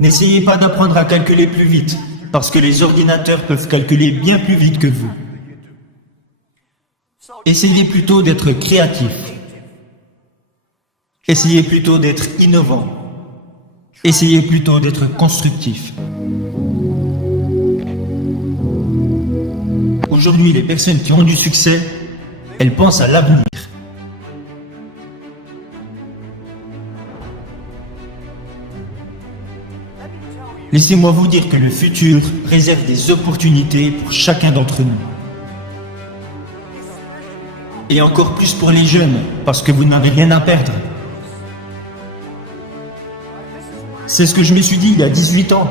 N'essayez pas d'apprendre à calculer plus vite, parce que les ordinateurs peuvent calculer bien plus vite que vous. Essayez plutôt d'être créatif. Essayez plutôt d'être innovant. Essayez plutôt d'être constructif. Aujourd'hui, les personnes qui ont du succès, elles pensent à l'avenir. Laissez-moi vous dire que le futur réserve des opportunités pour chacun d'entre nous. Et encore plus pour les jeunes, parce que vous n'avez rien à perdre. C'est ce que je me suis dit il y a 18 ans.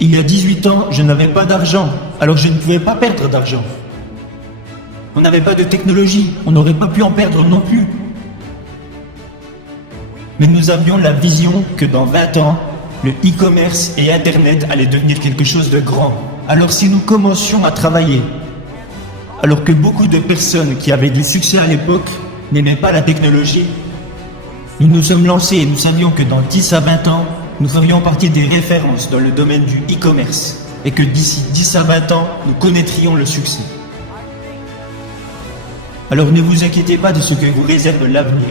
Il y a 18 ans, je n'avais pas d'argent, alors je ne pouvais pas perdre d'argent. On n'avait pas de technologie, on n'aurait pas pu en perdre non plus. Mais nous avions la vision que dans 20 ans, le e-commerce et Internet allaient devenir quelque chose de grand. Alors si nous commencions à travailler, alors que beaucoup de personnes qui avaient du succès à l'époque n'aimaient pas la technologie, nous nous sommes lancés et nous savions que dans 10 à 20 ans, nous ferions partie des références dans le domaine du e-commerce et que d'ici 10 à 20 ans, nous connaîtrions le succès. Alors ne vous inquiétez pas de ce que vous réserve l'avenir,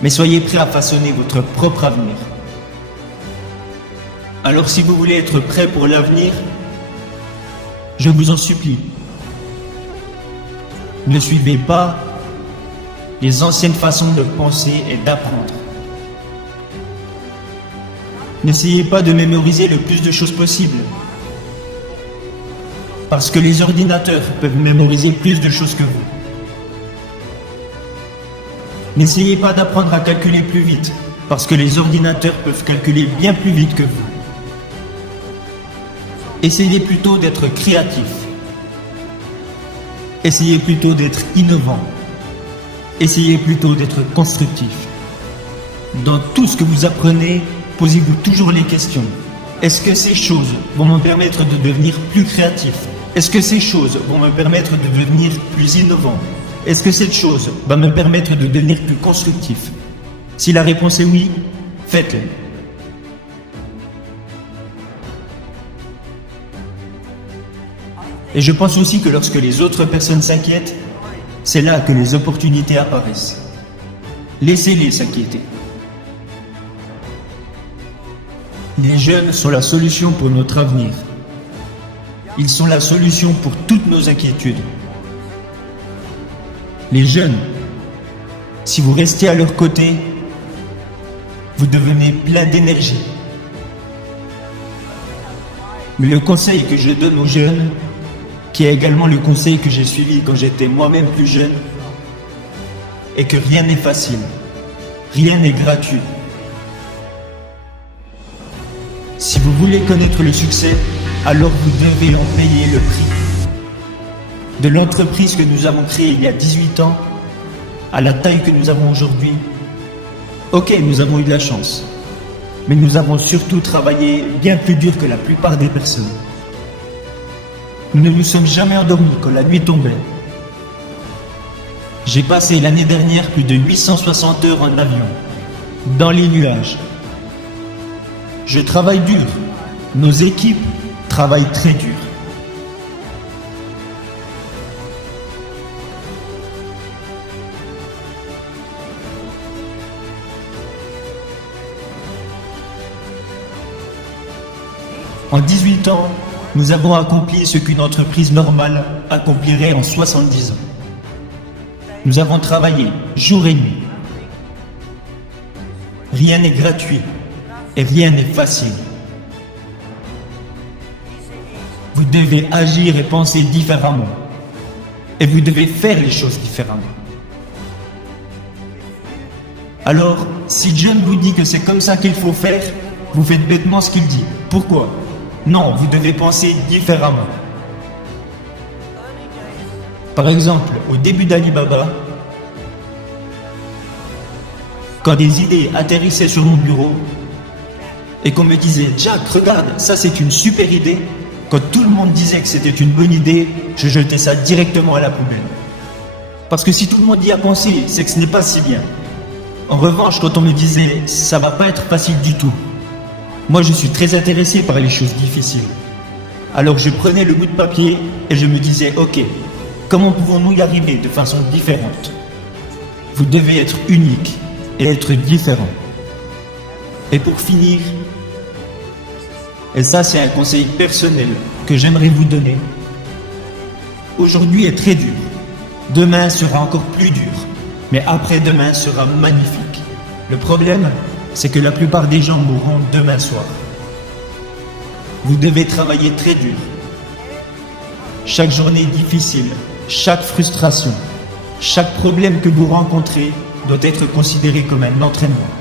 mais soyez prêts à façonner votre propre avenir. Alors si vous voulez être prêt pour l'avenir, je vous en supplie, ne suivez pas les anciennes façons de penser et d'apprendre. N'essayez pas de mémoriser le plus de choses possible, parce que les ordinateurs peuvent mémoriser plus de choses que vous. N'essayez pas d'apprendre à calculer plus vite, parce que les ordinateurs peuvent calculer bien plus vite que vous. Essayez plutôt d'être créatif. Essayez plutôt d'être innovant. Essayez plutôt d'être constructif. Dans tout ce que vous apprenez, posez-vous toujours les questions. Est-ce que ces choses vont me permettre de devenir plus créatif? Est-ce que ces choses vont me permettre de devenir plus innovant? Est-ce que cette chose va me permettre de devenir plus constructif? Si la réponse est oui, faites-le. Et je pense aussi que lorsque les autres personnes s'inquiètent, c'est là que les opportunités apparaissent. Laissez-les s'inquiéter. Les jeunes sont la solution pour notre avenir. Ils sont la solution pour toutes nos inquiétudes. Les jeunes, si vous restez à leur côté, vous devenez plein d'énergie. Mais le conseil que je donne aux jeunes, qui est également le conseil que j'ai suivi quand j'étais moi-même plus jeune, est que rien n'est facile, rien n'est gratuit. Si vous voulez connaître le succès, alors vous devez en payer le prix. De l'entreprise que nous avons créée il y a 18 ans, à la taille que nous avons aujourd'hui, ok, nous avons eu de la chance, mais nous avons surtout travaillé bien plus dur que la plupart des personnes. Nous ne nous sommes jamais endormis quand la nuit tombait. J'ai passé l'année dernière plus de 860 heures en avion, dans les nuages. Je travaille dur. Nos équipes travaillent très dur. En 18 ans, nous avons accompli ce qu'une entreprise normale accomplirait en 70 ans. Nous avons travaillé jour et nuit. Rien n'est gratuit et rien n'est facile. Vous devez agir et penser différemment. Et vous devez faire les choses différemment. Alors, si John vous dit que c'est comme ça qu'il faut faire, vous faites bêtement ce qu'il dit. Pourquoi ? Non, vous devez penser différemment. Par exemple, au début d'Alibaba, quand des idées atterrissaient sur mon bureau et qu'on me disait « Jack, regarde, ça c'est une super idée », quand tout le monde disait que c'était une bonne idée, je jetais ça directement à la poubelle. Parce que si tout le monde y a pensé, c'est que ce n'est pas si bien. En revanche, quand on me disait « ça va pas être facile du tout », Moi, je suis très intéressé par les choses difficiles. Alors je prenais le bout de papier et je me disais, ok, comment pouvons-nous y arriver de façon différente? Vous devez être unique et être différent. Et pour finir, et ça c'est un conseil personnel que j'aimerais vous donner, aujourd'hui est très dur, demain sera encore plus dur, mais après-demain sera magnifique. Le problème, c'est que la plupart des gens mourront demain soir. Vous devez travailler très dur. Chaque journée difficile, chaque frustration, chaque problème que vous rencontrez doit être considéré comme un entraînement.